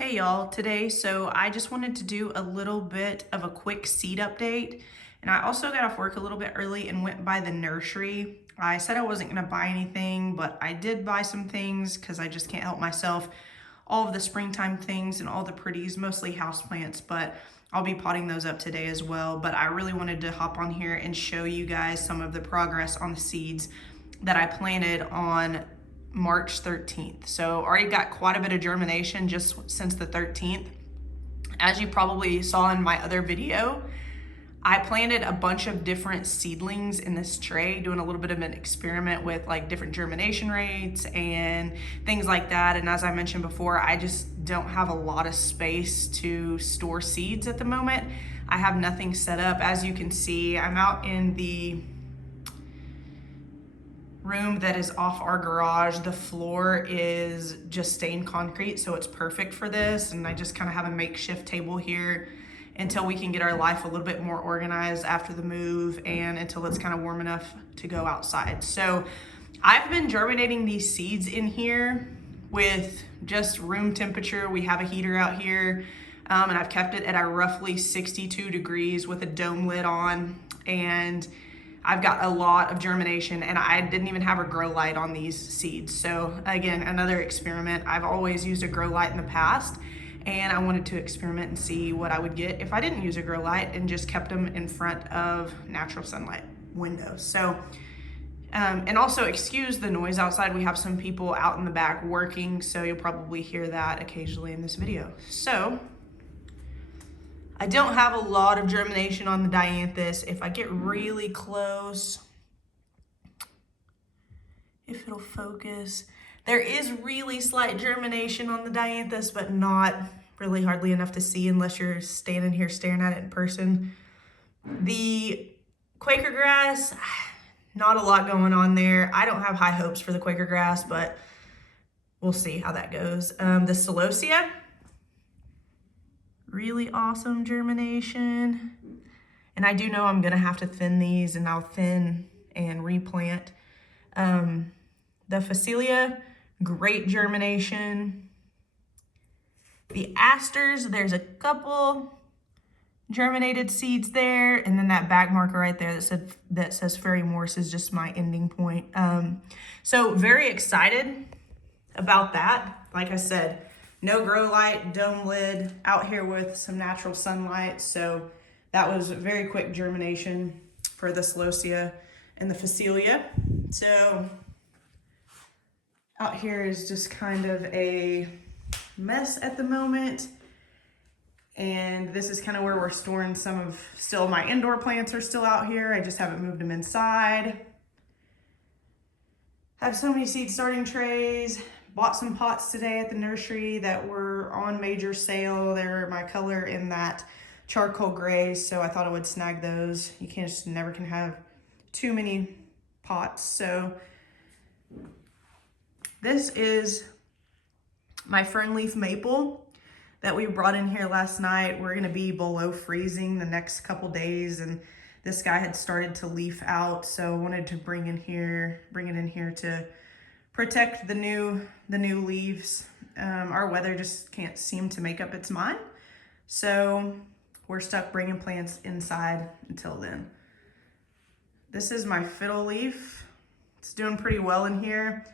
Hey y'all, so I just wanted to do a little bit of a quick seed update. And I also got off work a little bit early and went by the nursery. I said I wasn't gonna buy anything, but I did buy some things because I just can't help myself. All of the springtime things and all the pretties, mostly houseplants, but I'll be potting those up today as well. But I really wanted to hop on here and show you guys some of the progress on the seeds that I planted on March 13th. So already got quite a bit of germination just since the 13th. As you probably saw in my other video, I planted a bunch of different seedlings in this tray, doing a little bit of an experiment with like different germination rates and things like that. And as I mentioned before, I just don't have a lot of space to store seeds at the moment. I have nothing set up. As you can see, I'm out in the room that is off our garage. The floor is just stained concrete, so it's perfect for this. And I just kind of have a makeshift table here until we can get our life a little bit more organized after the move and until it's kind of warm enough to go outside. So I've been germinating these seeds in here with just room temperature. We have a heater out here, and I've kept it at a roughly 62 degrees with a dome lid on, and I've got a lot of germination, and I didn't even have a grow light on these seeds. So again, another experiment. I've always used a grow light in the past, and I wanted to experiment and see what I would get if I didn't use a grow light and just kept them in front of natural sunlight windows. So, and also excuse the noise outside. We have some people out in the back working, so you'll probably hear that occasionally in this video. So I don't have a lot of germination on the dianthus. If I get really close, if it'll focus, there is really slight germination on the dianthus, but not really hardly enough to see unless you're standing here staring at it in person. The Quaker grass, not a lot going on there. I don't have high hopes for the Quaker grass, but we'll see how that goes. The celosia, really awesome germination. And I do know I'm gonna have to thin these, and I'll thin and replant. The Phacelia, great germination. The asters, there's a couple germinated seeds there, and then that back marker right there that says Fairy Morse is just my ending point. So very excited about that. Like I said, no grow light, dome lid, out here with some natural sunlight. So that was very quick germination for the celosia and the Phacelia. So out here is just kind of a mess at the moment. And this is kind of where we're storing some of, still my indoor plants are still out here. I just haven't moved them inside. I have so many seed starting trays. Bought some pots today at the nursery that were on major sale. They're my color in that charcoal gray, so I thought I would snag those. You can't just never can have too many pots. So this is my fern leaf maple that we brought in here last night. We're gonna be below freezing the next couple days, and this guy had started to leaf out, so I wanted to bring it in here to protect the new leaves. Our weather just can't seem to make up its mind, so we're stuck bringing plants inside until then. This is my fiddle leaf. It's doing pretty well in here.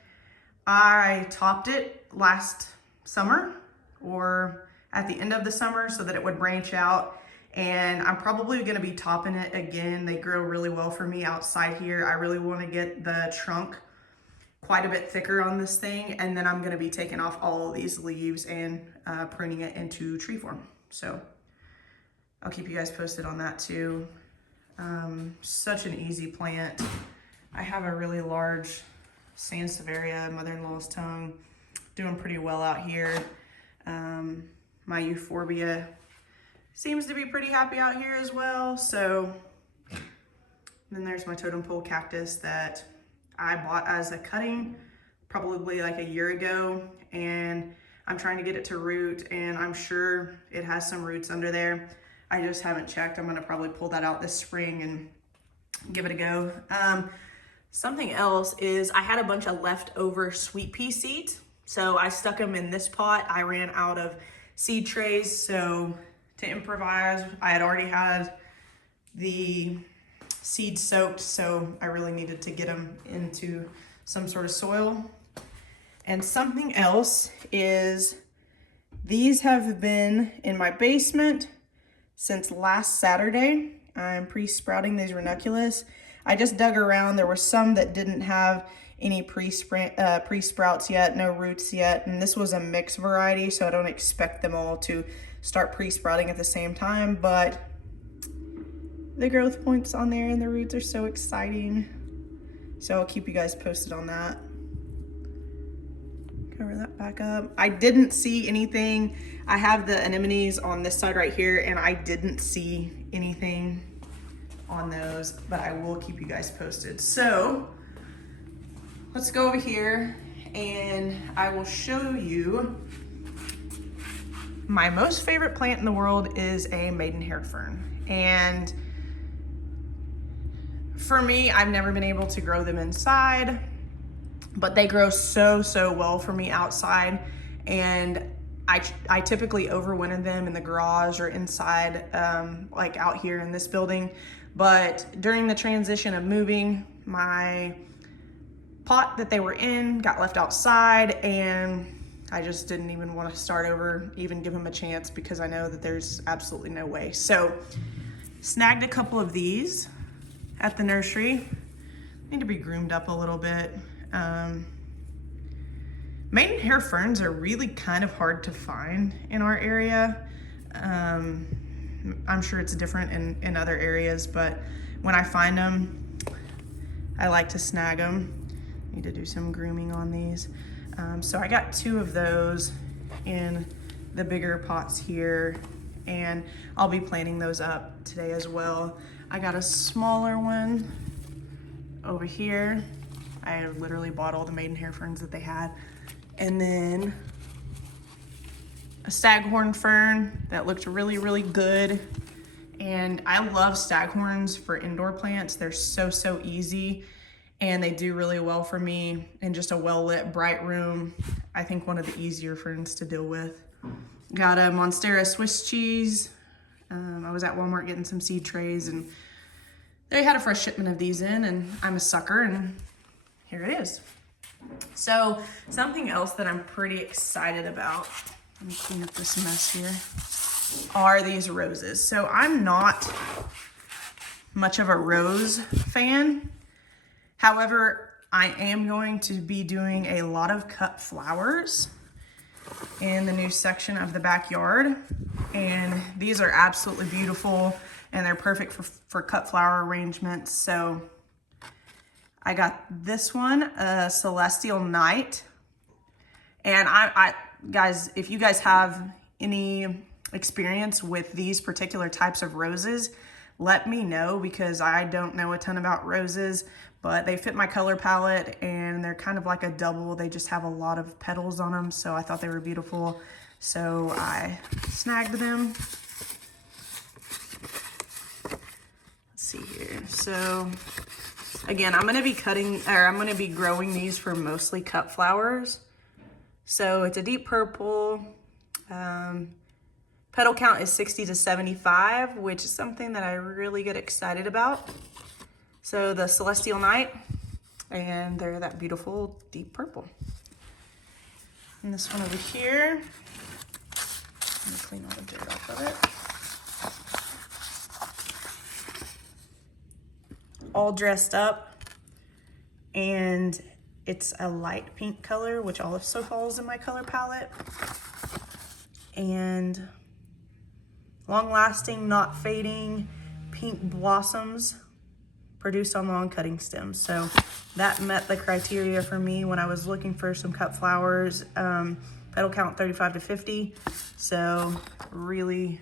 I topped it last summer or at the end of the summer so that it would branch out, and I'm probably gonna be topping it again. They grow really well for me outside here. I really wanna get the trunk quite a bit thicker on this thing, and then I'm gonna be taking off all of these leaves and pruning it into tree form. So I'll keep you guys posted on that too. Such an easy plant. I have a really large Sansevieria, mother-in-law's tongue, doing pretty well out here. My euphorbia seems to be pretty happy out here as well. So then there's my totem pole cactus that I bought as a cutting probably like a year ago, and I'm trying to get it to root, and I'm sure it has some roots under there. I just haven't checked. I'm gonna probably pull that out this spring and give it a go. Something else is I had a bunch of leftover sweet pea seeds, so I stuck them in this pot. I ran out of seed trays. So to improvise, I had already had the seeds soaked, so I really needed to get them into some sort of soil. And something else is these have been in my basement since last Saturday. I'm pre-sprouting these ranunculus. I just dug around. There were some that didn't have any pre-sprouts yet, no roots yet. And this was a mixed variety, so I don't expect them all to start pre-sprouting at the same time, but the growth points on there and the roots are so exciting. So I'll keep you guys posted on that. Cover that back up. I didn't see anything. I have the anemones on this side right here, and I didn't see anything on those, but I will keep you guys posted. So let's go over here and I will show you my most favorite plant in the world is a maidenhair fern. And for me, I've never been able to grow them inside, but they grow so well for me outside. And I typically overwinter them in the garage or inside, like out here in this building. But during the transition of moving, my pot that they were in got left outside, and I just didn't even want to start over, even give them a chance, because I know that there's absolutely no way. So snagged a couple of these at the nursery. Need to be groomed up a little bit. Maidenhair ferns are really kind of hard to find in our area. I'm sure it's different in other areas, but when I find them, I like to snag them. Need to do some grooming on these. So I got 2 of those in the bigger pots here, and I'll be planting those up today as well. I got a smaller one over here. I literally bought all the maidenhair ferns that they had. And then a staghorn fern that looked really good. And I love staghorns for indoor plants. They're so easy, and they do really well for me in just a well-lit, bright room. I think one of the easier ferns to deal with. Got a Monstera Swiss cheese. I was at Walmart getting some seed trays, and they had a fresh shipment of these in, and I'm a sucker, and here it is. So something else that I'm pretty excited about, let me clean up this mess here, are these roses. So I'm not much of a rose fan. However, I am going to be doing a lot of cut flowers in the new section of the backyard. And these are absolutely beautiful, and they're perfect for cut flower arrangements. So I got this one, a Celestial Night. And I guys, if you guys have any experience with these particular types of roses, let me know, because I don't know a ton about roses, but they fit my color palette, and they're kind of like a double. They just have a lot of petals on them, so I thought they were beautiful. So I snagged them. Let's see here. So again, I'm gonna be growing these for mostly cut flowers. So it's a deep purple. Petal count is 60 to 75, which is something that I really get excited about. So the Celestial Night, and they're that beautiful deep purple. And this one over here, let me clean all the dirt off of it. All dressed up, and it's a light pink color, which also falls in my color palette. And long lasting, not fading, pink blossoms produced on long cutting stems. So that met the criteria for me when I was looking for some cut flowers. Petal count 35 to 50. So really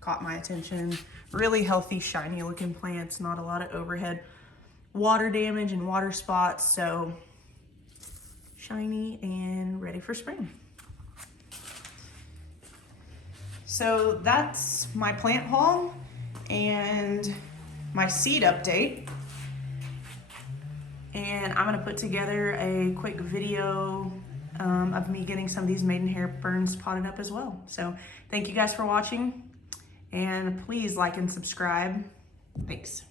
caught my attention. Really healthy, shiny looking plants, not a lot of overhead water damage and water spots. So shiny and ready for spring. So that's my plant haul and my seed update. And I'm gonna put together a quick video of me getting some of these maidenhair ferns potted up as well. So thank you guys for watching, and please like and subscribe. Thanks.